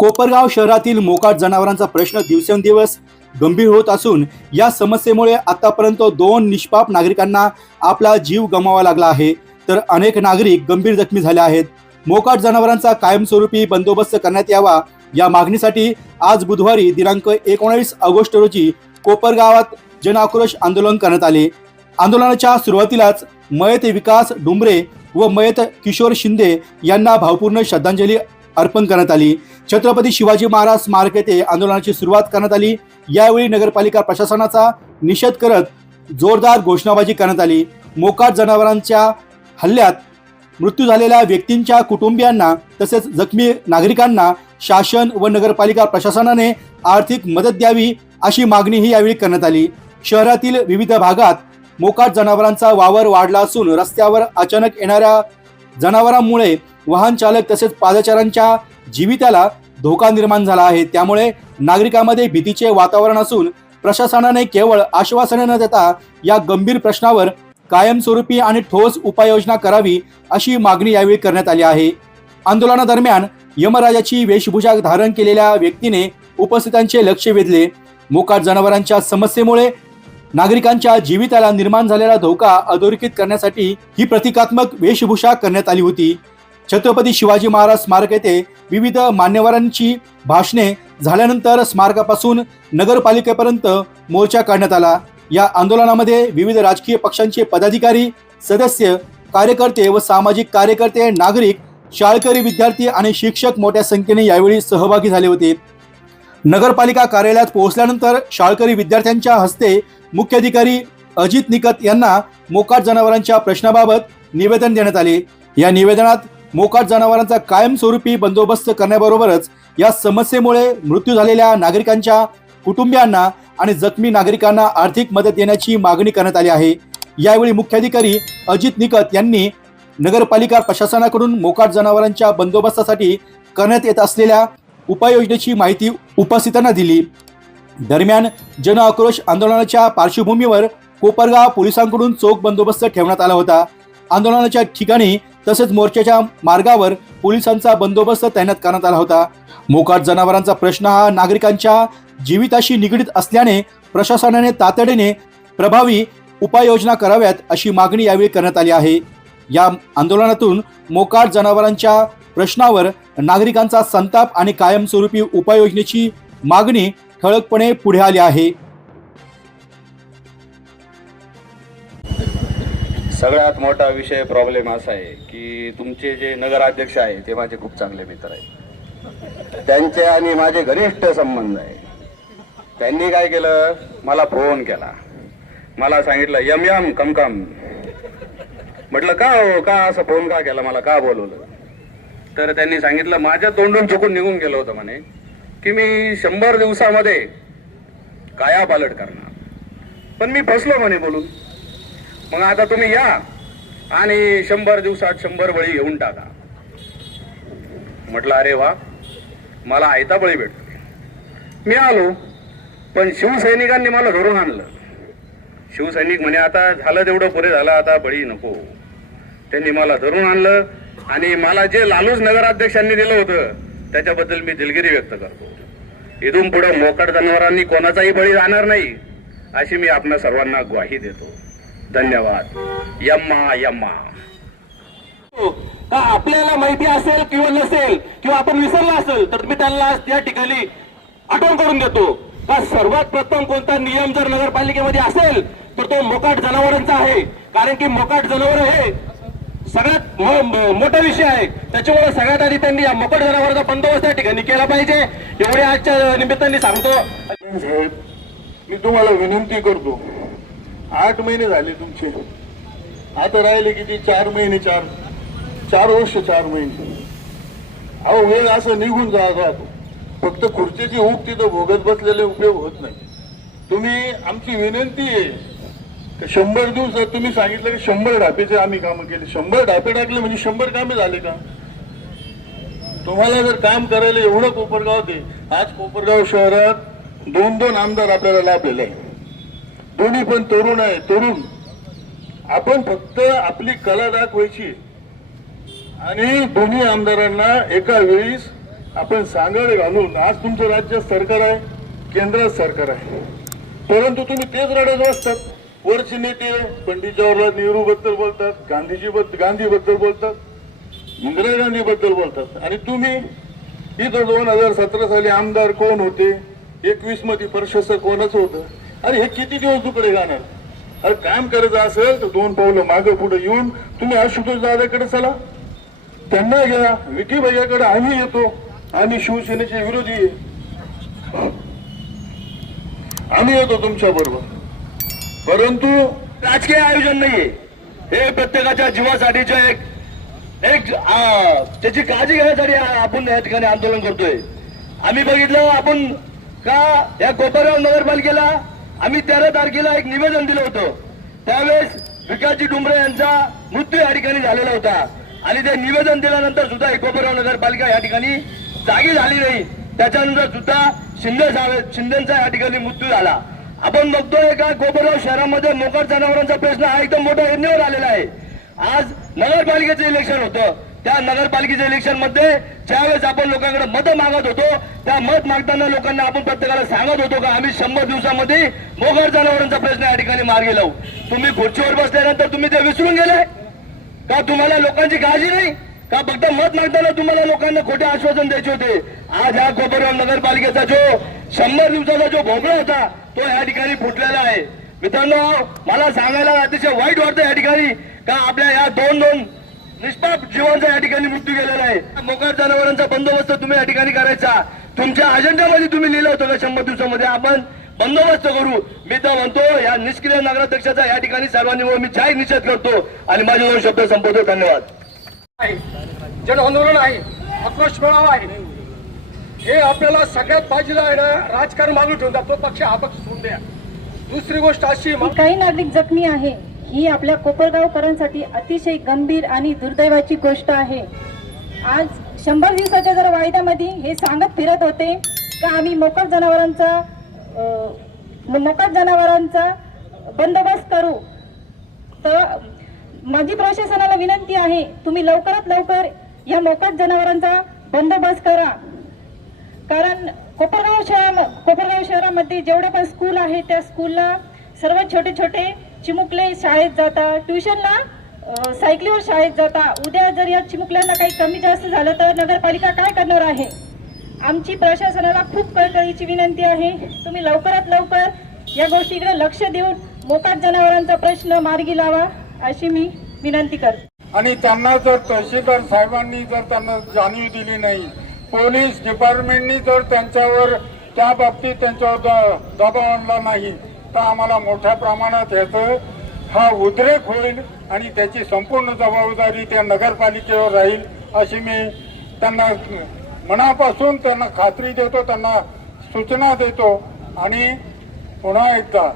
कोपरगाव शहरातील मोकाट जनावरांचा प्रश्न दिवसेंदिवस गंभीर होत असून या समस्येमुळे आतापर्यंत 2 निष्पाप नागरिकांना आपला जीव गमवावा लागला आहे, तर अनेक नागरिक गंभीर जखमी झाले आहेत. मोकाट जनावरांचा कायमस्वरूपी बंदोबस्त करण्यात यावा या मागणीसाठी आज बुधवारी दिनांक 19 ऑगस्ट रोजी कोपरगावात जनआक्रोश आंदोलन करण्यात आले. आंदोलनाच्या सुरुवातीलाच मयत विकास डुंबरे व मयत किशोर शिंदे यांना भावपूर्ण श्रद्धांजली अर्पण करण्यात आली. छत्रपती शिवाजी महाराज स्मारक येथे आंदोलनाची सुरुवात करण्यात आली. यावेळी नगरपालिका प्रशासनाचा निषेध करत जोरदार घोषणाबाजी करण्यात आली. मोकाट जनावरांच्या हल्ल्यात मृत्यू झालेल्या व्यक्तींच्या कुटुंबियांना तसेच जखमी नागरिकांना शासन व नगरपालिका प्रशासनाने आर्थिक मदत द्यावी अशी मागणीही यावेळी करण्यात आली. शहरातील विविध भागात मोकाट जनावरांचा वावर वाढला असून रस्त्यावर अचानक येणाऱ्या जनावरांमुळे वाहन चालक तसेच पादचाऱ्यांच्या जीविताला धोका निर्माण झाला आहे. त्यामुळे नागरिकांमध्ये भीतीचे वातावरण असून प्रशासनाने केवळ आश्वासने न देता या गंभीर प्रश्नावर कायमस्वरूपी आणि ठोस उपाययोजना करावी अशी मागणी यावेळी करण्यात आली आहे. आंदोलनादरम्यान यमराजाची वेशभूषा धारण केलेल्या व्यक्तीने उपस्थितांचे लक्ष वेधले. मोकाट जनावरांच्या समस्येमुळे नागरिकांच्या जीविताला निर्माण झालेला धोका अधोरेखित करण्यासाठी ही प्रतिकात्मक वेशभूषा करण्यात आली होती. छत्रपती शिवाजी महाराज स्मारक येथे विविध मान्यवरांची भाषणे झाल्यानंतर स्मारकापासून नगरपालिकेपर्यंत मोर्चा काढण्यात आला. या आंदोलनामध्ये विविध राजकीय पक्षांचे पदाधिकारी, सदस्य, कार्यकर्ते व सामाजिक कार्यकर्ते, नागरिक, शाळकरी विद्यार्थी आणि शिक्षक मोठ्या संख्येने यावेळी सहभागी झाले होते. नगरपालिका कार्यालयात पोहोचल्यानंतर शाळकरी विद्यार्थ्यांच्या हस्ते मुख्याधिकारी अजित निकत यांना मोकाट जनावरांच्या प्रश्नाबाबत निवेदन देण्यात आले. या निवेदनात मोकाट जनावरांचा कायमस्वरूपी बंदोबस्त करण्याबरोबरच या समस्येमुळे मृत्यू झालेल्या नागरिकांच्या कुटुंबियांना आणि जखमी नागरिकांना आर्थिक मदत देण्याची मागणी करण्यात आली आहे. यावेळी मुख्याधिकारी अजित निकत यांनी नगरपालिका प्रशासनाकडून मोकाट जनावरांच्या बंदोबस्तासाठी करण्यात येत असलेल्या उपाययोजनेची माहिती उपस्थितांना दिली. दरम्यान जनआक्रोश आंदोलनाच्या पार्श्वभूमीवर कोपरगाव पोलिसांकडून चोख बंदोबस्त ठेवण्यात आला होता. आंदोलनाच्या ठिकाणी तसेच मोर्चाच्या मार्गावर पोलिसांचा बंदोबस्त तैनात करण्यात आला होता. मोकाट जनावरांचा प्रश्न हा नागरिकांच्या जीविताशी निगडीत असल्याने प्रशासनाने तातडीने प्रभावी उपाययोजना कराव्यात अशी मागणी यावेळी करण्यात आली आहे. या आंदोलनातून मोकाट जनावरांच्या प्रश्नावर नागरिकांचा संताप आणि कायमस्वरूपी उपाययोजनेची मागणी ठळकपणे पुढे आली आहे. सगळ्यात मोठा विषय प्रॉब्लेम असा आहे की तुमचे जे नगराध्यक्ष आहे ते माझे खूप चांगले मित्र आहेत. त्यांचे आणि माझे घनिष्ठ संबंध आहे. त्यांनी काय केलं, मला फोन केला, मला सांगितलं यम यम कम कम. म्हटलं का हो, का असं फोन का केला, मला का बोलवलं? तर त्यांनी सांगितलं माझ्या तोंडून चुकून निघून गेलं होतं म्हणे की मी 100 दिवसामध्ये काया पालट करणार, पण मी फसलो म्हणे बोलून. मग आता तुम्ही या आणि 100 दिवसात 100 बळी घेऊन टाका. म्हटलं अरे वा, मला आयता बळी भेटतो. मी आलो, पण शिवसैनिकांनी मला धरून आणलं. शिवसैनिक म्हणे आता झालं तेवढं पुरे झालं, आता बळी नको. त्यांनी मला धरून आणलं आणि मला जे लालूच नगराध्यक्षांनी दिलं होतं त्याच्याबद्दल मी दिलगिरी व्यक्त करतो. इथून पुढे मोकाट जनावरांनी कोणाचाही बळी जाणार नाही अशी मी आपल्या सर्वांना ग्वाही देतो. धन्यवाद. यम्मा यम्मा. का आपल्याला माहिती असेल किंवा नसेल किंवा आपण विसरला असेल तर मी त्यांना त्या ठिकाणी आठवण करून देतो का सर्वात प्रथम कोणता नियम जर नगरपालिकेमध्ये असेल तर तो मोकाट जनावरांचा आहे. कारण की मोकाट जनावर हे सगळ्यात मोठा विषय आहे. त्याच्यामुळे सगळ्यात आधी त्यांनी या मोकाट जनावरांचा बंदोबस्त त्या ठिकाणी केला पाहिजे एवढे आजच्या निमित्ताने सांगतो. मी तुम्हाला विनंती करतो, 8 महिने झाले तुमचे, आता राहिले किती, 4 महिने, 4 वर्ष 4 महिने. अहो वेळ असं निघून जातो. फक्त खुर्चीची ऊब तिथं भोगत बसलेले उपयोग होत नाही. तुम्ही, आमची विनंती आहे की 100 दिवसात तुम्ही सांगितलं की 100 ढापेचे आम्ही कामं केले. 100 ढापे टाकले म्हणजे 100 कामे झाले का? तुम्हाला जर काम करायला एवढं कोपरगाव दे. आज कोपरगाव शहरात 2 आमदार आपल्याला लाभलेले आहे. दोन्ही पण तरुण आहे. तरुण आपण फक्त आपली कला दाखवायची आणि दोन्ही आमदारांना एका वेळीस आपण सांगड घालून आज तुमचं राज्य सरकार आहे, केंद्रात सरकार आहे, परंतु तुम्ही तेच रडत बसतात. वरचे नेते पंडित जवाहरलाल नेहरू बद्दल बोलतात, गांधी बद्दल बोलतात, इंदिरा गांधी बद्दल बोलतात, आणि तुम्ही इथं 2017 साली आमदार कोण होते, 21 मध्ये प्रशासक कोणाचं होतं. अरे हे किती दिवस तुकडे जाणार. अरे काम करायचं असेल तर 2 पावलं मागं पुढे येऊन तुम्ही आशुतोष दादाकडे चला, त्यांना घ्या. विकी भैयाकडे आम्ही येतो, आम्ही शिवसेनेचे विरोधी आहे, आम्ही येतो तुमच्या बरोबर. परंतु राजकीय आयोजन नाहीये हे. प्रत्येकाच्या जीवासाठीचं एक त्याची काळजी घेण्यासाठी आपण या ठिकाणी आंदोलन करतोय. आम्ही बघितलं आपण का या कोपरगाव नगरपालिकेला आम्ही 13 तारखेला एक निवेदन दिलं होतं. त्यावेळेस विकासजी डुंबरे यांचा मृत्यू या ठिकाणी झालेला होता आणि ते निवेदन दिल्यानंतर सुद्धा कोपरगाव नगरपालिका या ठिकाणी जागी झाली नाही. त्याच्यानंतर सुद्धा शिंदेचा या ठिकाणी मृत्यू झाला. आपण बघतोय का कोपरगाव शहरामध्ये मोकाट जनावरांचा प्रश्न हा एकदम मोठा ऐरणीवर आलेला आहे. आज नगरपालिकेचं इलेक्शन होतं. त्या नगरपालिकेच्या इलेक्शन मध्ये ज्यावेळेस आपण लोकांकडे मतं मागत होतो, त्या मत मागताना लोकांना आपण प्रत्येकाला सांगत होतो का आम्ही 100 दिवसामध्ये मोकाट जनावरांचा प्रश्न या ठिकाणी मार्गी लावू. तुम्ही खुर्चीवर बसल्यानंतर तुम्ही ते विसरून गेले का? तुम्हाला लोकांची काळजी नाही का? फक्त मत मागताना तुम्हाला लोकांना खोटे आश्वासन द्यायचे होते. आज हा कोपरगाव नगरपालिकेचा जो 100 दिवसाचा जो भोपळा होता तो या ठिकाणी फुटलेला आहे. मित्रांनो, मला सांगायला अतिशय वाईट वाटतं या ठिकाणी का आपल्या या दोन निष्पाप जीवांचा या ठिकाणी मृत्यू गेलेला आहे. मोकाट जनावरांचा बंदोबस्त तुम्ही या ठिकाणी करायचा. तुमच्या अजेंड्यामध्ये तुम्ही लिहिलं होतं का 100 दिवसामध्ये आपण बंदोबस्त करू. मी तर म्हणतो या निष्क्रिय नगराध्यक्षाचा या ठिकाणी सर्वांनी मी जाहीर निषेध करतो आणि माझे 2 शब्द संपवतो. धन्यवाद. जन आंदोलन आहे, आक्रोश मेळावा आहे. हे आपल्याला सगळ्यात बाजूला आहे ना, राजकारण मागून ठेवून तो पक्ष हा पक्ष सोडून द्या. दुसरी गोष्ट अशी, काही नागरिक जखमी आहे ही आपल्या कोपरगावकरांसाठी अतिशय गंभीर आणि दुर्दैवाची गोष्ट आहे. आज 100 दिवसाच्या जर वायद्यामध्ये हे सांगत फिरत होते का आम्ही मोकाट जनावरांचा बंदोबस्त करू. तर माझी प्रशासनाला विनंती आहे, तुम्ही लवकरात लवकर या मोकाट जनावरांचा बंदोबस्त करा. कारण कोपरगाव शहरामध्ये जेवढे पण स्कूल आहे त्या स्कूलला सर्व छोटे छोटे चिमुकले शाळेत जातात, ट्युशनला सायकलीवर शाळेत जातात. उद्या जर या चिमुकल्यांना काही कमी जास्त झालं तर नगरपालिका काय करणार आहे. आमची प्रशासनाला खूप कळकळीची विनंती आहे, तुम्ही लवकरात लवकर या गोष्टीकडे लक्ष देऊन मोकाट जनावरांचा प्रश्न मार्गी लावा अशी मी विनंती करते. आणि त्यांना जर तहसीलदार साहेबांनी जर त्यांना जाणीव दिली नाही, पोलीस डिपार्टमेंटनी जर त्यांच्यावर त्या बाबतीत त्यांच्यावर दबाव आणला नाही तर आम्हाला मोठ्या प्रमाणात याचं हा उद्रेक होईल आणि त्याची संपूर्ण जबाबदारी त्या नगरपालिकेवर राहील अशी मी त्यांना मनापासून त्यांना खात्री देतो, त्यांना सूचना देतो. आणि पुन्हा एकदा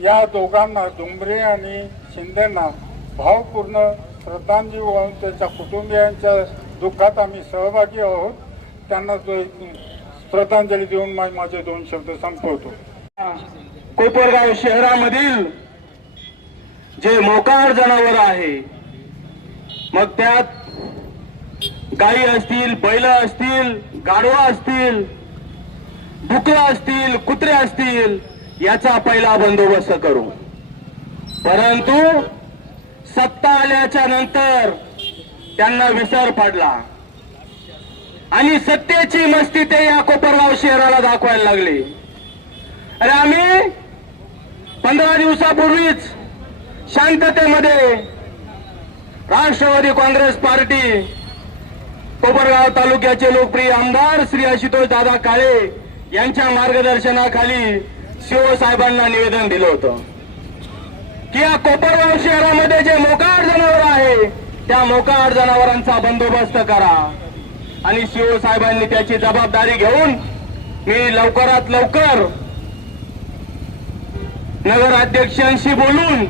या दोघांना, डुंबरे आणि शिंदेंना भावपूर्ण श्रद्धांजली वाहून त्यांच्या कुटुंबियांच्या दुःखात आम्ही सहभागी आहोत. त्यांना श्रद्धांजली देऊन माझे 2 शब्द संपवतो. कोपरगाव शहरामधील जे मोकाट जनावर आहे, मग त्यात गायी असतील, बैल असतील, गाढवा असतील, डुकरं असतील, कुत्रे असतील, याचा पहिला बंदोबस्त करू. परंतु सत्ता आल्याच्या नंतर त्यांना विसर पडला आणि सत्तेची मस्ती ते या कोपरगाव शहराला दाखवायला लागले. अरे आम्ही 15 दिवसापूर्वीच शांततेमध्ये राष्ट्रवादी काँग्रेस पार्टी कोपरगाव तालुक्याचे लोकप्रिय आमदार श्री आशुतोष दादा काळे यांच्या मार्गदर्शनाखाली शिवसाहेबांना निवेदन दिलं होतं की या कोपरगाव शहरामध्ये जे मोकाट जनावर आहे त्या मोकाट जनावरांचा बंदोबस्त करा. आणि शिवसाहेबांनी त्याची जबाबदारी घेऊन मी लवकरात लवकर नगराध्यक्षांशी बोलून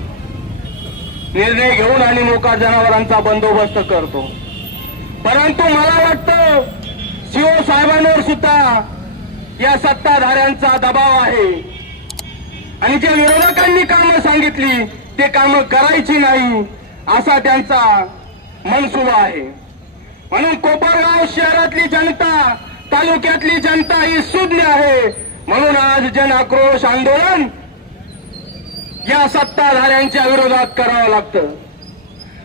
निर्णय घेऊन आणि मोकाट जनावरांचा बंदोबस्त करतो. परंतु मला वाटतं शिवसाहेबांवर सुद्धा या सत्ताधाऱ्यांचा दबाव आहे आणि ज्या विरोधकांनी कामं सांगितली ते कामं करायची नाही असा त्यांचा मनसुबा आहे. म्हणून कोपरगाव शहरातली जनता, तालुक्यातली जनता ही सुज्ञ आहे. म्हणून आज जन आक्रोश आंदोलन या सत्ताधाऱ्यांच्या विरोधात करावं लागतं.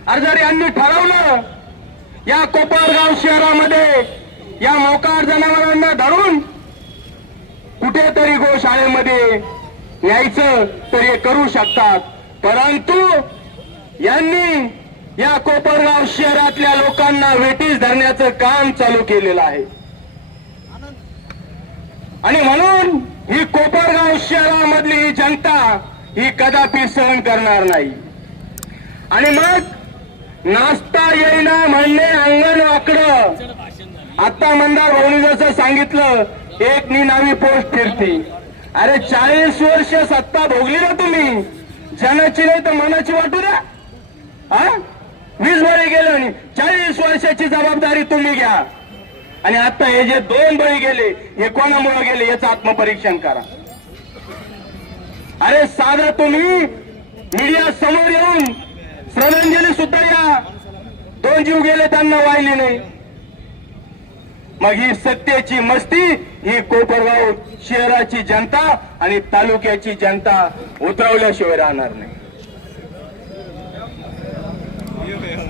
अरे जर यांनी ठरवलं या कोपरगाव शहरामध्ये या मोकाट जनावरांना धरून कुठेतरी गोशाळेमध्ये न्यायचं तर हे करू शकतात. परंतु यांनी या कोपरगाव शहरातल्या लोकांना वेठीस धरण्याचं काम चालू केलेलं आहे. आणि म्हणून ही कोपरगाव शहरामधली ही जनता ही कदापि सहन करणार नाही. आणि मग नाचता येईना म्हणणे अंगण वाकडं. आता मंदार भाऊनी जसं सांगितलं, एक निनावी पोस्ट फिरती. अरे 40 वर्ष सत्ता भोगली ना तुम्ही, जनाची नाही तर मनाची वाटू द्या. 20 बळी गेले आणि 40 वर्षाची जबाबदारी तुम्ही घ्या. आणि आता हे जे 2 बळी गेले हे कोणामुळे गेले याचं आत्मपरीक्षण करा. अरे साधा तुम्ही मीडिया समोर येऊन श्रद्धांजली सुद्धा या 2 जीव गेले त्यांना वाहिली नाही. मग ही सत्तेची मस्ती ही कोपरगाव शहराची जनता आणि तालुक्याची जनता उतरवल्याशिवाय राहणार नाही.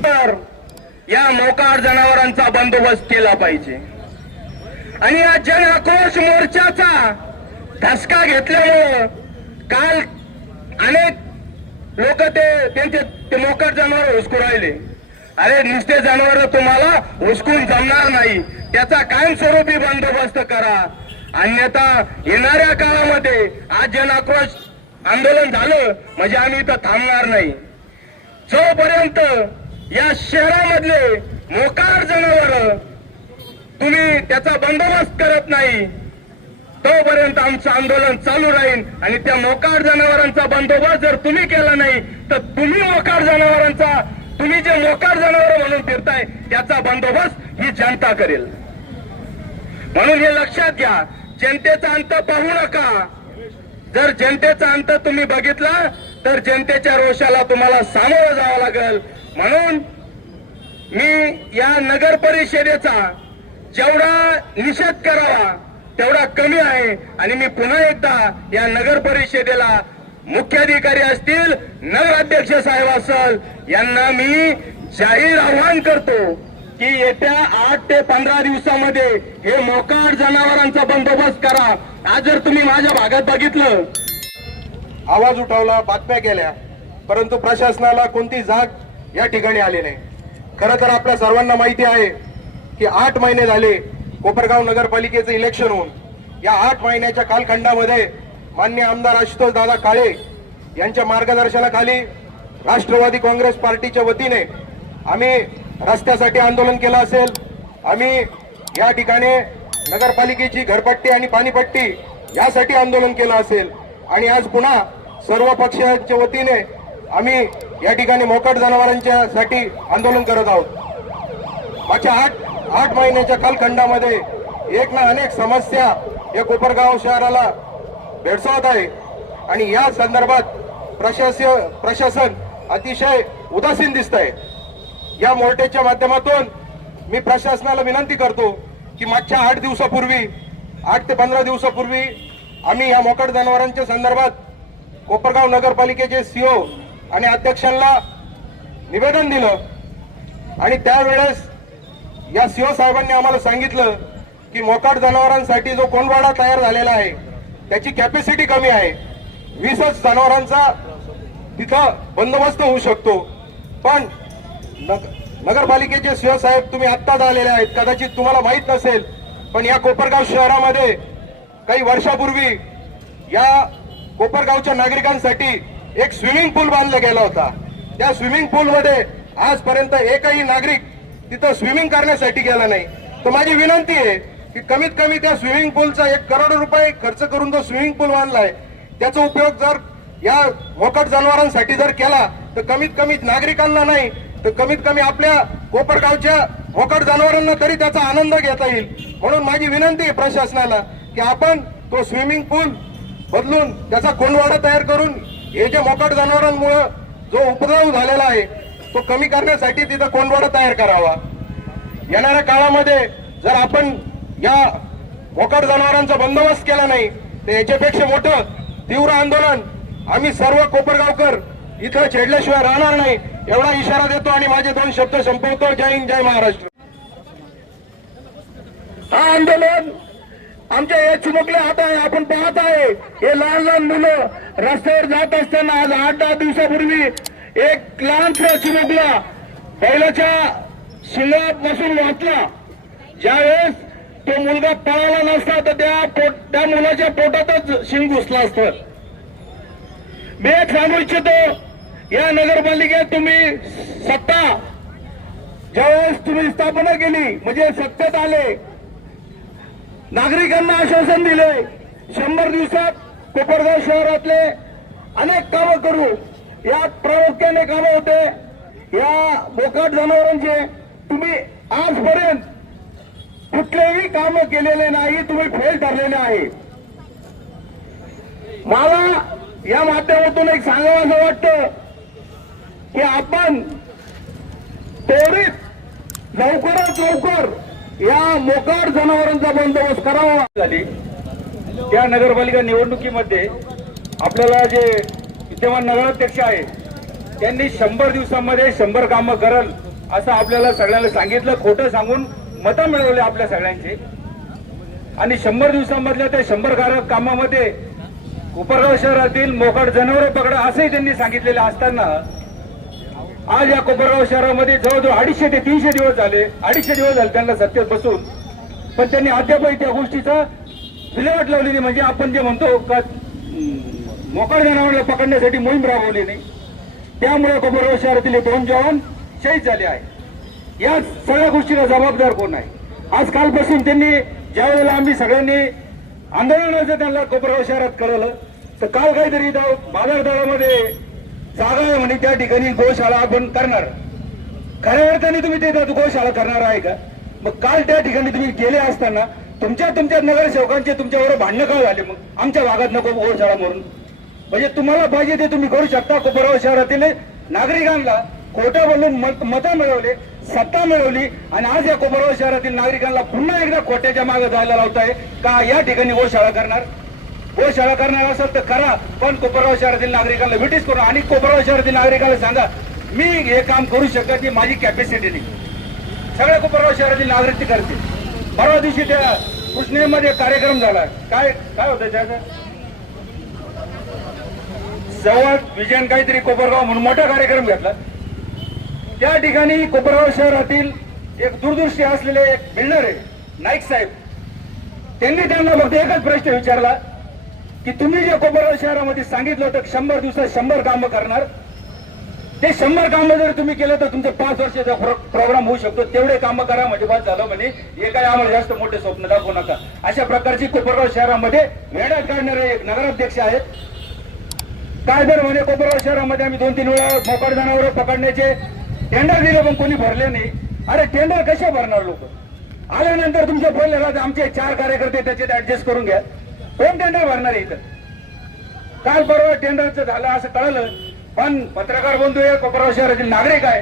तर या मोकाट जनावरांचा बंदोबस्त केला पाहिजे. आणि या जन आक्रोश मोर्चाचा धसका घेतल्यामुळं काल अनेक लोक ते मोकाट जनावर हुसकू राहिले. अरे नुसते जनावर तुम्हाला हुसकून जमणार नाही, त्याचा कायमस्वरूपी बंदोबस्त करा. अन्यथा येणाऱ्या काळामध्ये आज जन आक्रोश आंदोलन झालं म्हणजे आम्ही इथं थांबणार नाही. जोपर्यंत या शहरामधले मोकाट जनावर तुम्ही त्याचा बंदोबस्त करत नाही तोपर्यंत आमचं आंदोलन चालू राहील. आणि त्या मोकाट जनावरांचा बंदोबस्त जर तुम्ही केला नाही तर तुम्ही जे मोकाट जनावर म्हणून फिरताय त्याचा बंदोबस्त ही जनता करेल. म्हणून हे लक्षात घ्या, जनतेचा अंत पाहू नका. जर जनतेचा अंत तुम्ही बघितला तर जनतेच्या रोषाला तुम्हाला सामोरं जावं लागेल. म्हणून मी या नगर परिषदेचा जेवढा निषेध करावा तेवढा कमी आहे. आणि मी पुन्हा एकदा या नगर परिषदेला मुख्याधिकारी असतील, नगराध्यक्ष साहेब असेल, यांना मी जाहीर आवाहन करतो की येत्या 8 ते 15 दिवसामध्ये हे मोकाट जनावरांचा बंदोबस्त करा. आज जर तुम्ही माझ्या भागात बघितलं, आवाज उठवला, बातम्या केल्या, परंतु प्रशासनाला कोणती जाग या ठिकाणी आली नाही. खरं तर आपल्या सर्वांना माहिती आहे की 8 महिने झाले कोपरगाव नगरपालिकेचं इलेक्शन होऊन. या 8 महिन्याच्या कालखंडामध्ये माननीय आमदार आशुतोष दादा काळे यांच्या मार्गदर्शनाखाली राष्ट्रवादी काँग्रेस पार्टीच्या वतीने आम्ही रस्त्यासाठी आंदोलन केलं असेल, आम्ही या ठिकाणी नगरपालिकेची घरपट्टी आणि पाणीपट्टी यासाठी आंदोलन केलं असेल. आणि आज पुन्हा सर्व पक्षांच्या वतीने आम्ही या ठिकाणी मोकाट जनावरांच्या साठी आंदोलन करत आहोत. मागच्या 8 महिन्याच्या कालखंडामध्ये एक ना अनेक समस्या या कोपरगाव शहराला भेडसावत आहे. आणि या संदर्भात प्रशासन अतिशय उदासीन दिसत आहे. या मोर्चाच्या माध्यमातून मी प्रशासनाला विनंती करतो की मागच्या 8 दिवसापूर्वी 8 ते 15 दिवसापूर्वी आम्ही या मोकाट जनावरांच्या संदर्भात कोपरगाव नगरपालिकेचे सीओ आणि अध्यक्षांना निवेदन दिलं. आणि त्यावेळेस या सीओ साहेबांनी आम्हाला सांगितलं की मोकाट जनावरांसाठी जो कोंडवाडा तयार झालेला आहे त्याची कॅपॅसिटी कमी आहे, 20च जनावरांचा तिथं बंदोबस्त होऊ शकतो. पण नगरपालिकेचे सीओ साहेब तुम्ही आत्ताच आलेले आहेत, कदाचित तुम्हाला माहित नसेल, पण या कोपरगाव शहरामध्ये काही वर्षापूर्वी या कोपरगावच्या नागरिकांसाठी एक स्विमिंग पूल बांधला गेला होता. त्या स्विमिंग पूलमध्ये आजपर्यंत एकही नागरिक तिथं स्विमिंग करण्यासाठी गेला नाही. तर माझी विनंती आहे की कमीत कमी त्या स्विमिंग पूलचा 1 करोड रुपये खर्च करून जो स्विमिंग पूल बांधलाय त्याचा उपयोग जर या मोकाट जनावरांसाठी जर केला तर कमीत कमी नागरिकांना नाही तर कमीत कमी आपल्या कोपरगावच्या मोकाट जनावरांना तरी त्याचा आनंद घेता येईल. म्हणून माझी विनंती आहे प्रशासनाला की आपण तो स्विमिंग पूल बदलून त्याचा कोंडवाडा तयार करून हे जे मोकाट जनावरांमुळे जो उपद्रव झालेला आहे तो कमी करण्यासाठी तिथं कोंडवाडा तयार करावा. येणाऱ्या काळामध्ये जर आपण या मोकाट जनावरांचा बंदोबस्त केला नाही तर याच्यापेक्षा मोठं तीव्र आंदोलन आम्ही सर्व कोपरगावकर इथं छेडल्याशिवाय राहणार नाही एवढा इशारा देतो आणि माझे 2 शब्द संपवतो. जय हिंद, जय महाराष्ट्र. हा आंदोलन आमच्या या चिमुकल्या हात आहे. आपण पाहत आहे हे लहान लहान मुलं रस्त्यावर जात असताना आज 8-10 दिवसापूर्वी एक लहानसा चिमुकला बैलाच्या शिंगात बसून वाचला. ज्यावेळेस तो मुलगा पळाला नसता तर त्या मुलाच्या पोटातच शिंग घुसला असतं. मी एक सांगू इच्छितो, या नगरपालिकेत तुम्ही सत्ता ज्यावेळेस तुम्ही स्थापना केली म्हणजे सत्तेत आले, नागरिकांना आश्वासन दिले 100 दिवसात कोपरगाव शहरातले अनेक कामं करू. यात प्रामुख्याने कामं होते या मोकाट जनावरांचे. तुम्ही आजपर्यंत कुठलेही कामं केलेले नाही, तुम्ही फेल ठरलेले आहे. मला या माध्यमातून एक सांगावं असं वाटतं की आपण त्वरित लवकरात लवकर या मोकाट जनावरांचा बंदोबस्त करावा. झाली त्या नगरपालिका निवडणुकीमध्ये आपल्याला जे विद्यमान नगराध्यक्ष आहे त्यांनी 100 दिवसांमध्ये 100 कामं करल असं आपल्याला सगळ्यांना सांगितलं. खोटं सांगून मतं मिळवले आपल्या सगळ्यांचे आणि 100 दिवसांमधल्या त्या 100 कामामध्ये कोपरगाव शहरातील मोकाट जनावरे पकडा असंही त्यांनी सांगितलेलं असताना आज या कोपरगाव शहरामध्ये जवळजवळ 250 ते 300 दिवस झाले. 250 दिवस झाले त्यांना सत्तेत बसून, पण त्यांनी अद्यापही त्या गोष्टीचा विल्हेवाट लावलेली. म्हणजे आपण जे म्हणतो का मोकाट जनावरांना पकडण्यासाठी मोहीम राबवली नाही, त्यामुळे कोपरगाव शहरातील 2 जवान शहीद झाले आहे. या सगळ्या गोष्टीला जबाबदार कोण आहे? आज कालपासून त्यांनी ज्या वेळेला आम्ही सगळ्यांनी आंदोलनाचं त्यांना कोपरगाव शहरात कळवलं तर काल काहीतरी इथं बाजारतळामध्ये जागा आहे म्हणे त्या ठिकाणी गोशाळा आपण करणार. खऱ्या अर्थाने तुम्ही ते गोशाळा करणार आहे का? मग काल त्या ठिकाणी तुम्ही गेले असताना तुमच्या नगरसेवकांचे तुमच्यावर भांडणं का झाले? मग आमच्या भागात नको गोशाळा म्हणून. म्हणजे तुम्हाला पाहिजे ते तुम्ही करू शकता. कोपरगाव शहरातील नागरिकांना खोटं बोलून मतं मिळवले, सत्ता मिळवली आणि आज या कोपरगाव शहरातील नागरिकांना पुन्हा एकदा खोट्याच्या मागे जायला लावताय का या ठिकाणी गोशाळा करणार. गोशाळा करणार असेल तर करा, पण कोपरगाव शहरातील नागरिकांना विटीस करू. आणि कोपरगाव शहरातील नागरिकांना सांगा मी हे काम करू शकत नाही, माझी कॅपॅसिटी नाही. सगळ्या कोपरगाव शहरातील नागरिक ते करते. परवा दिवशी त्या कृष्णेमध्ये कार्यक्रम झाला. काय होतं त्याचा संवाद विजयन काहीतरी कोपरगाव म्हणून मोठा कार्यक्रम घेतला. त्या ठिकाणी कोपरगाव शहरातील एक दूरदृष्टी असलेले एक बिल्डर आहे नाईक साहेब, त्यांनी त्यांना फक्त एकच प्रश्न विचारला की तुम्ही जे कोपरगाव शहरामध्ये सांगितलं होतं 100 दिवसात 100 कामं करणार, ते 100 कामं जर तुम्ही केलं तर तुमचं 5 वर्षाचा प्रोग्राम होऊ शकतो. तेवढे कामं करा म्हणजे बाद झालं म्हणे. हे काय आम्हाला जास्त मोठे स्वप्न दाखवू नका. अशा प्रकारची कोपरगाव शहरामध्ये वेळात काढणारे एक नगराध्यक्ष आहेत. काय जर म्हणे कोपरगाव शहरामध्ये आम्ही 2-3 वेळा मोकाट जनावर पकडण्याचे टेंडर दिले पण कोणी भरले नाही. अरे टेंडर कसे भरणार लोक? आल्यानंतर तुमच्या पहिल्या आमचे 4 कार्यकर्ते त्याच्यात ऍडजस्ट करून घ्या. कोण टेंडर भरणार आहे इथं? काल परवा टेंडरचं झालं असं कळलं, पण पत्रकार बंधू हे कोपरगाव शहरातील नागरिक आहे,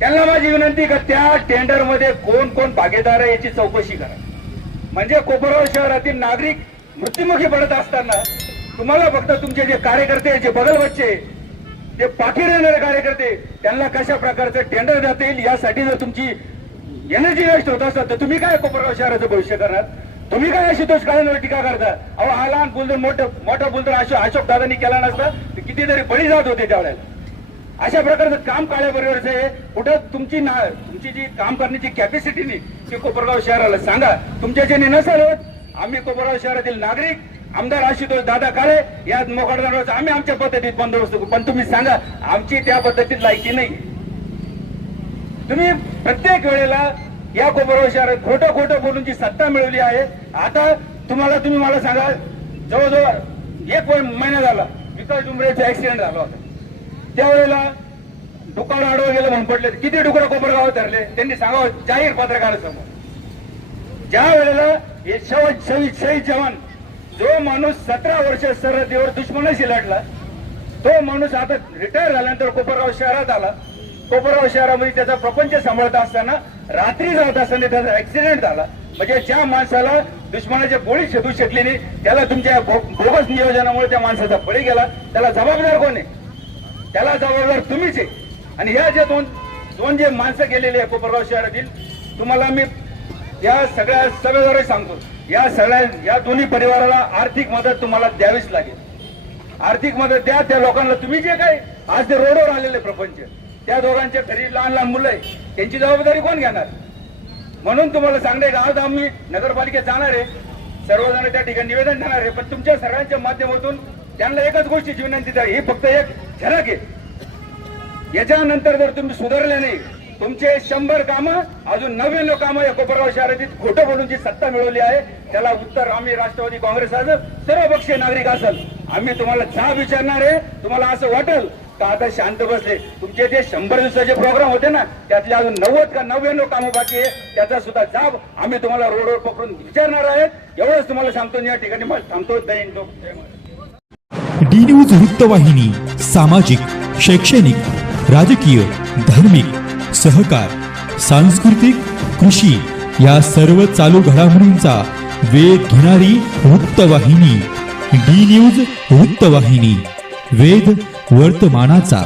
त्यांना माझी विनंती का त्या टेंडरमध्ये कोण कोण भागीदार आहे याची चौकशी करा. म्हणजे कोपरगाव शहरातील नागरिक मृत्युमुखी पडत असताना तुम्हाला फक्त तुमचे जे कार्यकर्ते जे बगलवच्चे ते पाठी राहणारे कार्यकर्ते त्यांना कशा प्रकारचं टेंडर देता येईल यासाठी जर तुमची एनर्जी वेस्ट होत असतात तर तुम्ही काय कोपरगाव शहराचं भविष्य करणार? तुम्ही काय आशुतोष काळेंवर टीका करता? अहो हा लहान बुलदर मोठा बुलदर अशोक दादांनी केला नसता तर कितीतरी बळी जात होते त्यावेळेला. अशा प्रकारचं काम काळ्याबरोबरच आहे. कुठं तुमची जी काम करण्याची कॅपॅसिटी नाही ती कोपरगाव शहराला सांगा. तुमच्याच्याने नसेल होत, आम्ही कोपरगाव शहरातील नागरिक आमदार आशुतोष दादा काळे या मोकाट जनावरांचा आम्ही आमच्या पद्धतीत बंदोबस्त करू, पण तुम्ही सांगा आमची त्या पद्धतीत लायकी नाही. तुम्ही प्रत्येक वेळेला या कोपरगाव शहरात खोटं बोलून जी सत्ता मिळवली आहे. आता तुम्ही मला सांगा, जवळजवळ 1 महिना झाला विकास डुंबरेचा ऍक्सिडेंट झाला होता. त्यावेळेला डुक्कर आडवं गेलं म्हणून पडले. किती डुकरं कोपरगावात धरले त्यांनी सांगावं जाहीर पत्रकारासमोर. ज्या वेळेला हे शहीद जवान जो माणूस 17 वर्ष सरहद्दीवर दुश्मनाशी लढला तो माणूस आता रिटायर झाल्यानंतर कोपरगाव शहरात आला. कोपरगाव शहरामध्ये त्याचा प्रपंच सांभाळत असताना रात्री जात असताना त्याचा ऍक्सिडेंट झाला, म्हणजे ज्या माणसाला दुश्मनाच्या गोळी छेदू शकली नाही त्याला तुमच्या बोगस नियोजनामुळे त्या माणसाचा बळी गेला, त्याला जबाबदार कोण आहे? त्याला जबाबदार तुम्हीच आहे. आणि ह्या जे दोन जे माणसं गेलेले आहे कोपरगाव शहरातील, तुम्हाला मी या सगळ्या सभेद्वारे सांगतो, या दोन्ही परिवाराला आर्थिक मदत तुम्हाला द्यावीच लागेल. आर्थिक मदत द्या त्या लोकांना. तुम्ही जे काय आज ते रोडवर आलेले प्रपंच, त्या दोघांच्या घरी लहान लहान मुलं आहे, त्यांची जबाबदारी कोण घेणार? म्हणून तुम्हाला सांगणे का आज आम्ही नगरपालिकेत जाणार आहे, सर्वजण त्या ठिकाणी निवेदन देणार आहे, पण तुमच्या सगळ्यांच्या माध्यमातून त्यांना एकच गोष्टीची विनंती आहे, ही फक्त एक झलक आहे. याच्यानंतर जर तुम्ही सुधारले नाही, तुमचे 100 कामं अजून 99 कामं या कोपरगाव शहरातील खोटं बोलून जी सत्ता मिळवली आहे त्याला उत्तर आम्ही राष्ट्रवादी काँग्रेस असेल, सर्व पक्षीय नागरिक असेल, आम्ही तुम्हाला जाब विचारणार आहे. तुम्हाला असं वाटेल का आता शांत बसले, तुमचे जे 100 दिवसाचे प्रोग्राम होते ना त्यातले अजून 90 का 99 कामं बाकी आहे, त्याचा सुद्धा जाब आम्ही तुम्हाला रोडवर पकडून विचारणार आहे. एवढंच तुम्हाला सांगतो. या ठिकाणी मला थांबतो. जय हिंद. डी न्यूज वृत्तवाहिनी सामाजिक, शैक्षणिक, राजकीय, धार्मिक, सहकार, सांस्कृतिक, कृषी या सर्व चालू घडामोडींचा वेध घेणारी वृत्तवाहिनी. डी न्यूज वृत्तवाहिनी, वेध वर्तमानाचा.